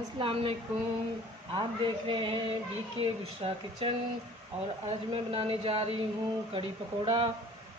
अस्सलाम वालेकुम। आप देख रहे हैं BK बुशरा किचन और आज मैं बनाने जा रही हूँ कड़ी पकोड़ा।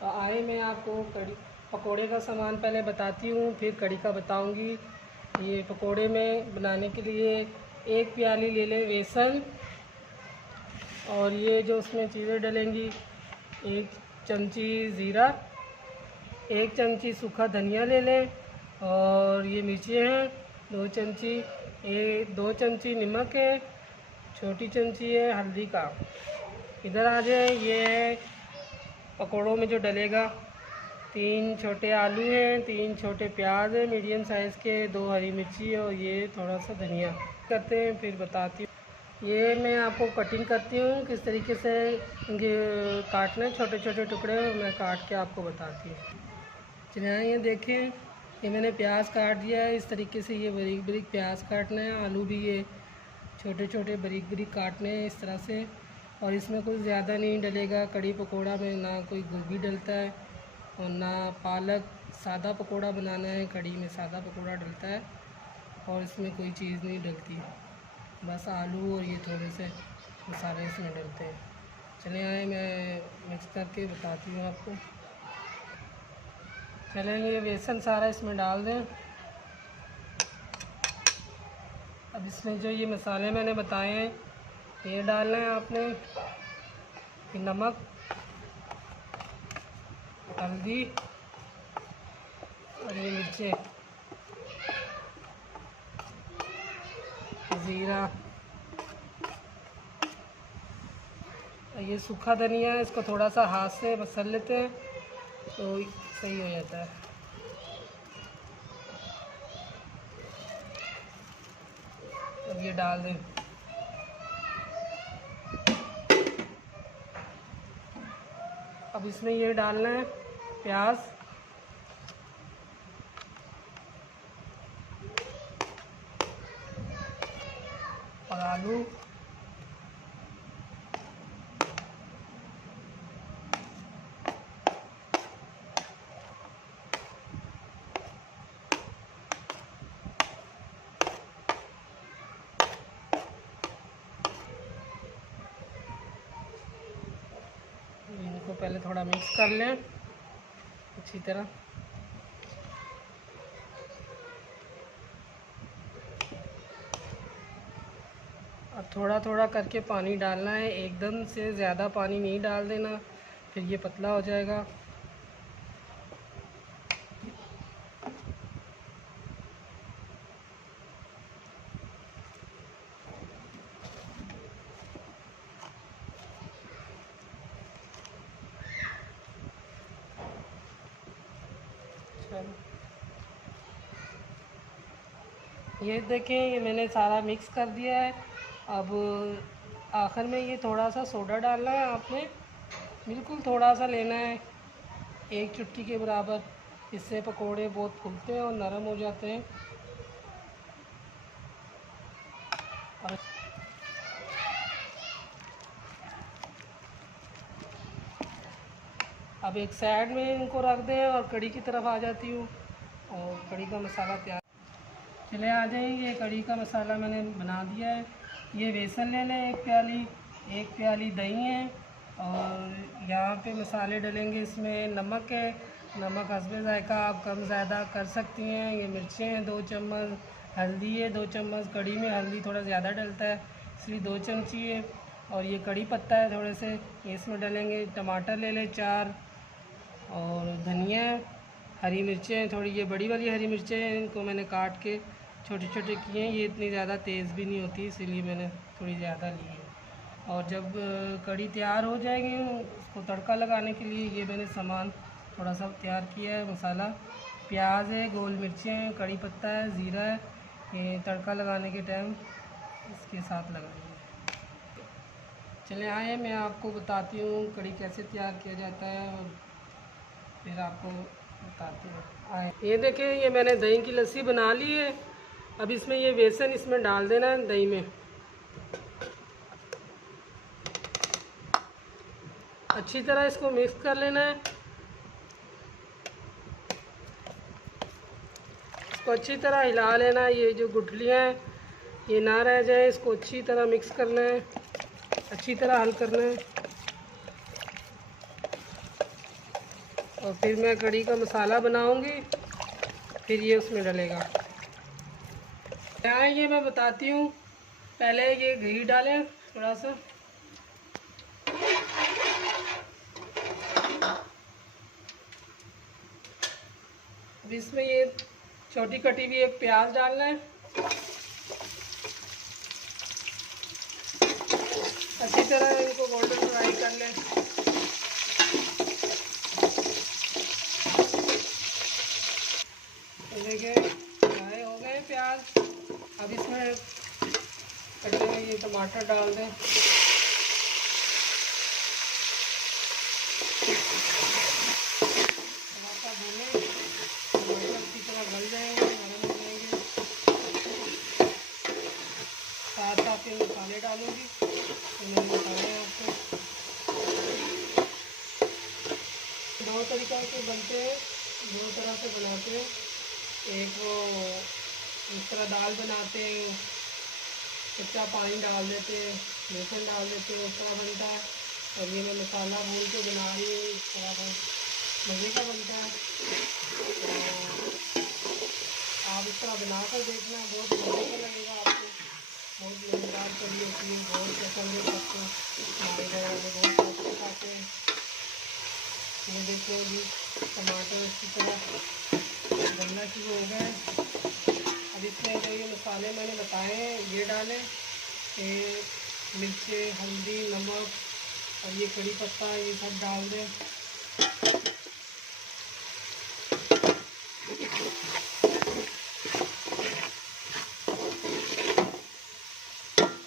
तो आए मैं आपको कड़ी पकोड़े का सामान पहले बताती हूँ, फिर कड़ी का बताऊँगी। ये पकोड़े में बनाने के लिए एक प्याली ले लें बेसन, और ये जो उसमें चीज़ें डलेंगी, एक चमची ज़ीरा, एक चमची सूखा धनिया ले लें, और ये मिर्ची हैं 2 चमची, 2 चमची नमक है, छोटी चमची है हल्दी का। इधर आ जाए, ये है पकोड़ों में जो डलेगा। 3 छोटे आलू हैं, 3 छोटे प्याज हैं मीडियम साइज़ के, 2 हरी मिर्ची और ये थोड़ा सा धनिया। करते हैं फिर बताती हूँ। ये मैं आपको कटिंग करती हूँ किस तरीके से काटना, छोटे छोटे टुकड़े मैं काट के आपको बताती हूँ। चलिए ये देखें, ये मैंने प्याज काट दिया है इस तरीके से। ये बारीक बारीक प्याज काटना है, आलू भी ये छोटे छोटे बारीक बारीक काटने हैं इस तरह से। और इसमें कुछ ज़्यादा नहीं डलेगा कड़ी पकोड़ा में, ना कोई गोभी डलता है और ना पालक। सादा पकोड़ा बनाना है, कड़ी में सादा पकोड़ा डलता है और इसमें कोई चीज़ नहीं डलती, बस आलू और ये थोड़े से मसाले इसमें डलते हैं। चले आए, मैं मिक्स करके बताती हूँ आपको। चलें, ये बेसन सारा इसमें डाल दें। अब इसमें जो ये मसाले मैंने बताए हैं ये डालना है आपने। नमक, हल्दी और ये मिर्चें, ज़ीरा, ये सूखा धनिया है, इसको थोड़ा सा हाथ से मसल लेते हैं तो सही हो जाता है। अब ये डाल दें। अब इसमें ये डालना है प्याज, और आलू, इनको पहले थोड़ा मिक्स कर लें अच्छी तरह। अब थोड़ा थोड़ा करके पानी डालना है, एकदम से ज़्यादा पानी नहीं डाल देना, फिर ये पतला हो जाएगा। ये देखें, ये मैंने सारा मिक्स कर दिया है। अब आखिर में ये थोड़ा सा सोडा डालना है आपने, बिल्कुल थोड़ा सा लेना है, 1 चुटकी के बराबर। इससे पकोड़े बहुत फूलते हैं और नरम हो जाते हैं। और अब एक साइड में इनको रख दें और कड़ी की तरफ आ जाती हूँ और कड़ी का मसाला तैयार। चले आ जाएंगे, ये कड़ी का मसाला मैंने बना दिया है। ये बेसन ले लें 1 प्याली, 1 प्याली दही है, और यहाँ पे मसाले डलेंगे। इसमें नमक है, नमक हस्बे ज़ायका, आप कम ज़्यादा कर सकती हैं। ये मिर्चें हैं 2 चम्मच, हल्दी है 2 चम्मच, कड़ी में हल्दी थोड़ा ज़्यादा डलता है इसलिए 2 चमची है। और ये कड़ी पत्ता है थोड़े से, ये इसमें डलेंगे। टमाटर ले लें 4, और धनिया, हरी मिर्चें थोड़ी, ये बड़ी वाली हरी मिर्चें हैं, इनको मैंने काट के छोटे छोटे किए हैं। ये इतनी ज़्यादा तेज़ भी नहीं होती इसीलिए मैंने थोड़ी ज़्यादा ली है। और जब कड़ी तैयार हो जाएगी उसको तड़का लगाने के लिए ये मैंने सामान थोड़ा सा तैयार किया है। मसाला प्याज है, गोल मिर्चें हैं, कड़ी पत्ता है, ज़ीरा है, ये तड़का लगाने के टाइम इसके साथ लगाएंगे। चले आए, मैं आपको बताती हूँ कड़ी कैसे तैयार किया जाता है और फिर आपको बताते हैं। आए, ये देखें, ये मैंने दही की लस्सी बना ली है। अब इसमें ये बेसन इसमें डाल देना है दही में, अच्छी तरह इसको मिक्स कर लेना है। इसको अच्छी तरह हिला लेना है। ये जो गुठलियाँ हैं ये ना रह जाए, इसको अच्छी तरह मिक्स करना है, अच्छी तरह हल करना है। और फिर मैं कढ़ी का मसाला बनाऊंगी, फिर ये उसमें डलेगा। यहाँ ये मैं बताती हूँ, पहले ये घी डालें थोड़ा सा, अब इसमें ये छोटी कटी हुई एक प्याज डालना है, अच्छी तरह इनको गोल्डन फ्राई कर लें। देखिए फ्राई हो गए प्याज, अब इसमें कटे हुए ये टमाटर डाल दें। टमाटर भूनें, टमाटर अच्छी तरह गल जाएंगे, नरम हो जाएंगे। साथ साथ ये मसाले डालूंगी, मैंने बताया आपको। दो तरीक़ा के बनते हैं, दो तरह से बनाते हैं। एक वो इस तरह दाल बनाते हैं, कच्चा पानी डाल देते हैं, बेसन डाल देते हैं, उस तरह बनता है। और ये मैं मसाला भून के बना रही हूँ, इस तरह का मज़े का बनता है। आप इस तरह बना कर देखना, बहुत मज़े का लगेगा आपको। बहुत मज़ेदार कढ़ी होती है, बहुत पसंद है सबको, हमारे घर वाले बहुत शौक से खाते हैं। ये देखो जी, टमाटर इसी तरह बनना शुरू हो गए। अब इसमें जो ये मसाले मैंने बताए हैं ये डालें, ये मिर्चें, हल्दी, नमक और ये कड़ी पत्ता, ये सब डाल दें।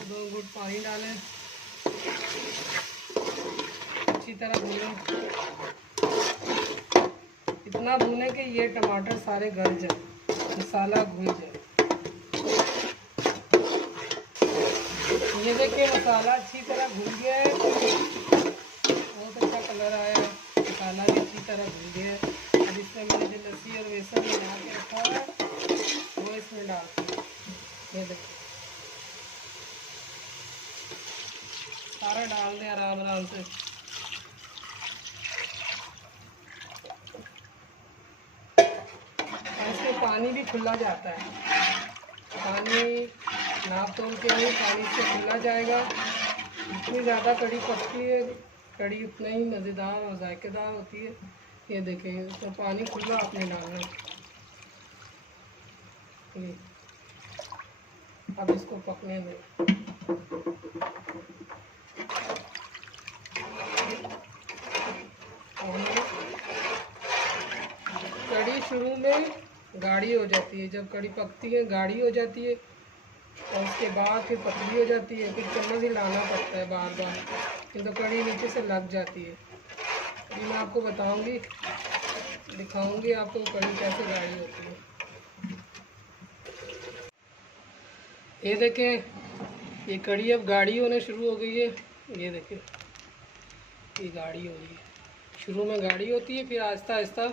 दो घूंट पानी डालें, अच्छी तरह भूनें, इतना भूनें कि ये टमाटर सारे गल जाए, मसाला घुल जाए। ये देखिए मसाला अच्छी तरह भून गया है, बहुत अच्छा कलर आया है, मसाला भी अच्छी तरह भून गया है। अब इसमें मैंने जो लस्सी और बेसन बना के रखा है वो इसमें डालती हूँ। ये देखिए सारा डाल दें आराम आराम से। और इसमें पानी भी खुला जाता है, पानी नाप तोल के नहीं, पानी से खुला जाएगा। जितनी ज़्यादा कड़ी पकती है कड़ी उतना ही मज़ेदार और जायकेदार होती है। ये देखें इसमें पानी खुला आपने डालना है। अब इसको पकने दें। कड़ी शुरू में गाढ़ी हो जाती है, जब कड़ी पकती है गाढ़ी हो जाती है, और उसके बाद फिर पतली हो जाती है, फिर चम्मच हिलाना पड़ता है बार बार, नहीं तो कड़ी नीचे से लग जाती है। अभी मैं आपको बताऊंगी, दिखाऊंगी आपको कड़ी कैसे गाढ़ी होती है। ये देखें ये कड़ी अब गाढ़ी होने शुरू हो गई है। ये देखें ये गाढ़ी हो रही है, शुरू में गाढ़ी होती है, फिर आहिस्ता आहिस्ता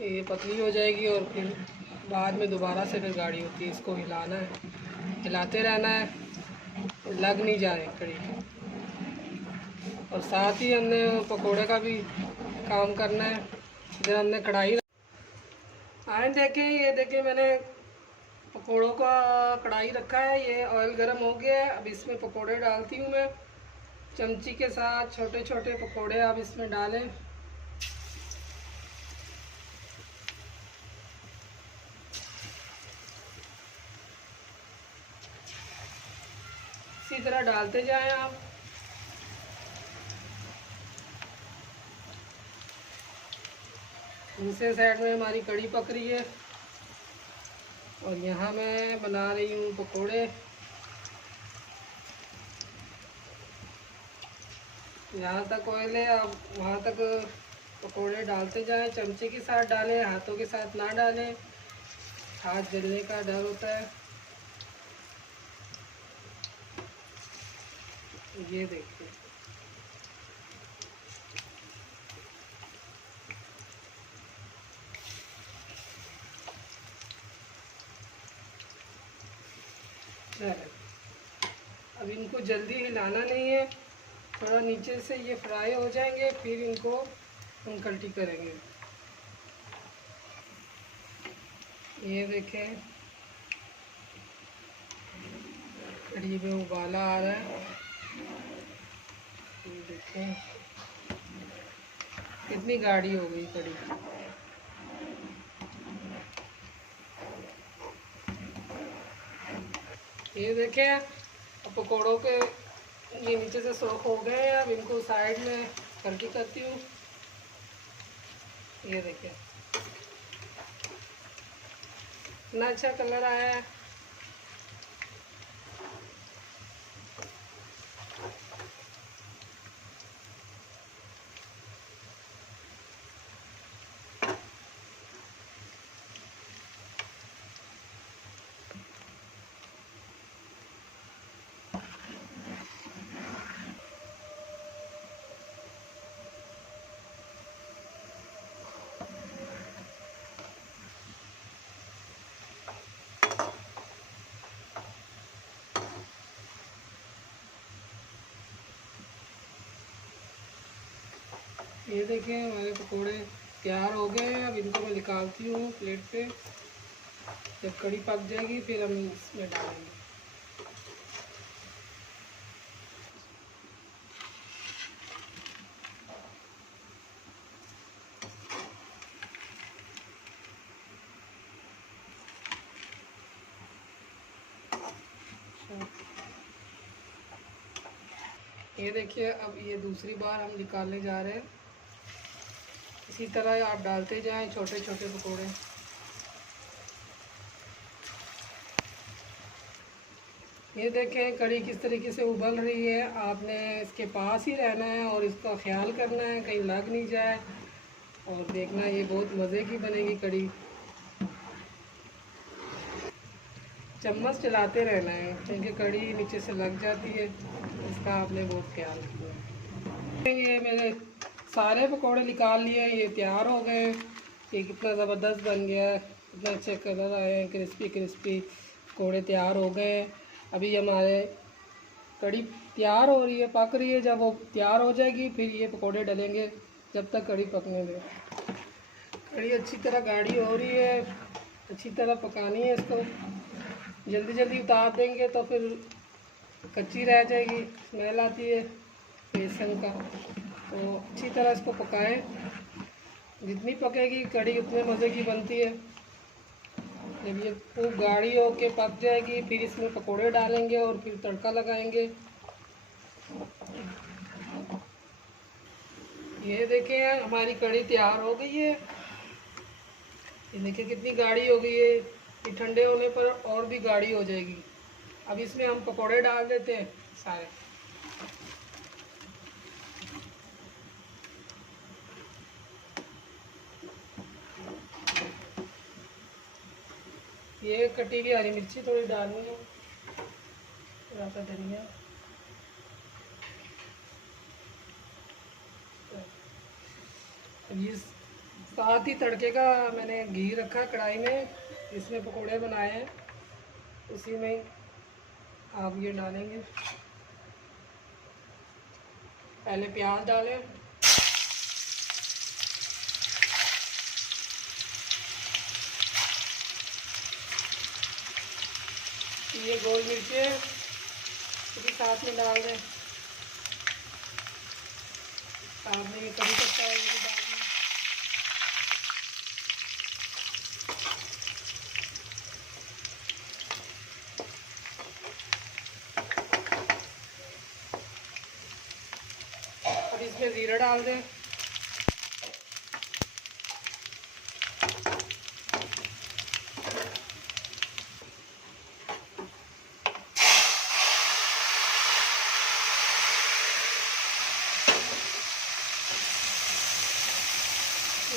ये पतली हो जाएगी और फिर बाद में दोबारा से फिर गाढ़ी होती है। इसको हिलाना है, हिलाते रहना है, लग नहीं जाए कड़ी। और साथ ही हमने पकोड़े का भी काम करना है। इधर हमने कढ़ाई आए देखें, ये देखें मैंने पकोड़ों का कढ़ाई रखा है, ये ऑयल गर्म हो गया है। अब इसमें पकोड़े डालती हूँ मैं, चमची के साथ छोटे छोटे पकोड़े आप इसमें डालें। इसी तरह डालते जाएं आप। दूसरे साइड में हमारी कड़ी पक रही है और यहाँ मैं बना रही हूँ पकोड़े। जहाँ तक ऑयल है आप वहाँ तक पकोड़े डालते जाएं, चमचे के साथ डालें, हाथों के साथ ना डालें, हाथ जलने का डर होता है। ये देखिए है। अब इनको जल्दी हिलाना नहीं है, थोड़ा नीचे से ये फ्राई हो जाएंगे, फिर इनको हम कल्टी करेंगे। ये देखें कढ़ी में उबाला आ रहा है। ये देखें कितनी गाढ़ी हो गई कढ़ी। ये देखें अब पकौड़ों के ये नीचे से सोख हो गए हैं। अब इनको साइड में कल्टी करती हूँ। ये देखें इतना अच्छा कलर आया है। ये देखें हमारे पकोड़े तैयार हो गए हैं। अब इनको मैं निकालती हूँ प्लेट पे। जब कढ़ी पक जाएगी फिर हम इसमें डालेंगे। ये देखिए अब ये दूसरी बार हम निकालने जा रहे हैं। इसी तरह आप डालते जाएं छोटे छोटे पकोड़े। ये देखें कढ़ी किस तरीके से उबल रही है। आपने इसके पास ही रहना है और इसका ख्याल करना है कहीं लग नहीं जाए। और देखना ये बहुत मज़े की बनेगी कढ़ी। चम्मच चलाते रहना है क्योंकि कढ़ी नीचे से लग जाती है, इसका आपने बहुत ख्याल रखना है। ये मैंने सारे पकोड़े निकाल लिए, ये तैयार हो गए। ये कितना ज़बरदस्त बन गया है, कितना अच्छे कलर आए हैं, क्रिस्पी क्रिस्पी पकोड़े तैयार हो गए। अभी हमारे कढ़ी तैयार हो रही है, पक रही है। जब वो तैयार हो जाएगी फिर ये पकोड़े डलेंगे। जब तक कढ़ी पकने दें। कढ़ी अच्छी तरह गाढ़ी हो रही है, अच्छी तरह पकानी है इसको। जल्दी जल्दी उतार देंगे तो फिर कच्ची रह जाएगी, स्मेल आती है बेसन का। तो अच्छी तरह इसको पकाएं। जितनी पकेगी कढ़ी उतने मज़े की बनती है। जब ये खूब गाढ़ी हो के पक जाएगी फिर इसमें पकोड़े डालेंगे और फिर तड़का लगाएंगे। ये देखें हमारी कढ़ी तैयार हो गई है। ये देखिए कितनी गाढ़ी हो गई है। ये ठंडे होने पर और भी गाढ़ी हो जाएगी। अब इसमें हम पकोड़े डाल देते हैं सारे। ये कटी हुई हरी मिर्ची थोड़ी डालनी है, थोड़ा सा धनिया। ये साथ ही तड़के का मैंने घी रखा कढ़ाई में, इसमें पकोड़े बनाए हैं। उसी में आप ये डालेंगे। पहले प्याज डालें, ये गोल मिर्चें भी साथ में डाल दें। आपने ये कड़ी पत्ता है ये डालना। अब इसमें ज़ीरा डाल दें।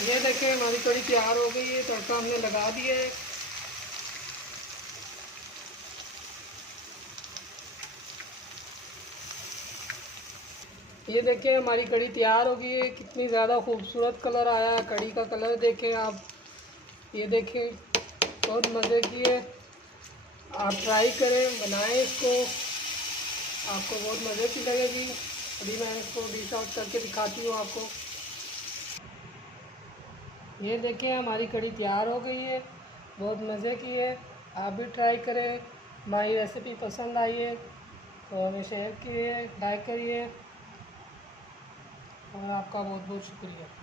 ये देखें हमारी कढ़ी तैयार हो गई है। तड़का हमने लगा दिया है। ये देखें हमारी कढ़ी तैयार हो गई है। कितनी ज़्यादा खूबसूरत कलर आया है। कढ़ी का कलर देखें आप। ये देखें बहुत मज़े की है। आप ट्राई करें, बनाएं इसको, आपको बहुत मज़े की लगेगी। अभी मैं इसको डिश आउट करके दिखाती हूँ आपको। ये देखिए हमारी कड़ी तैयार हो गई है, बहुत मज़े की है। आप भी ट्राई करें। हमारी रेसिपी पसंद आई है तो हमें शेयर कीजिए, लाइक करिए और आपका बहुत बहुत शुक्रिया।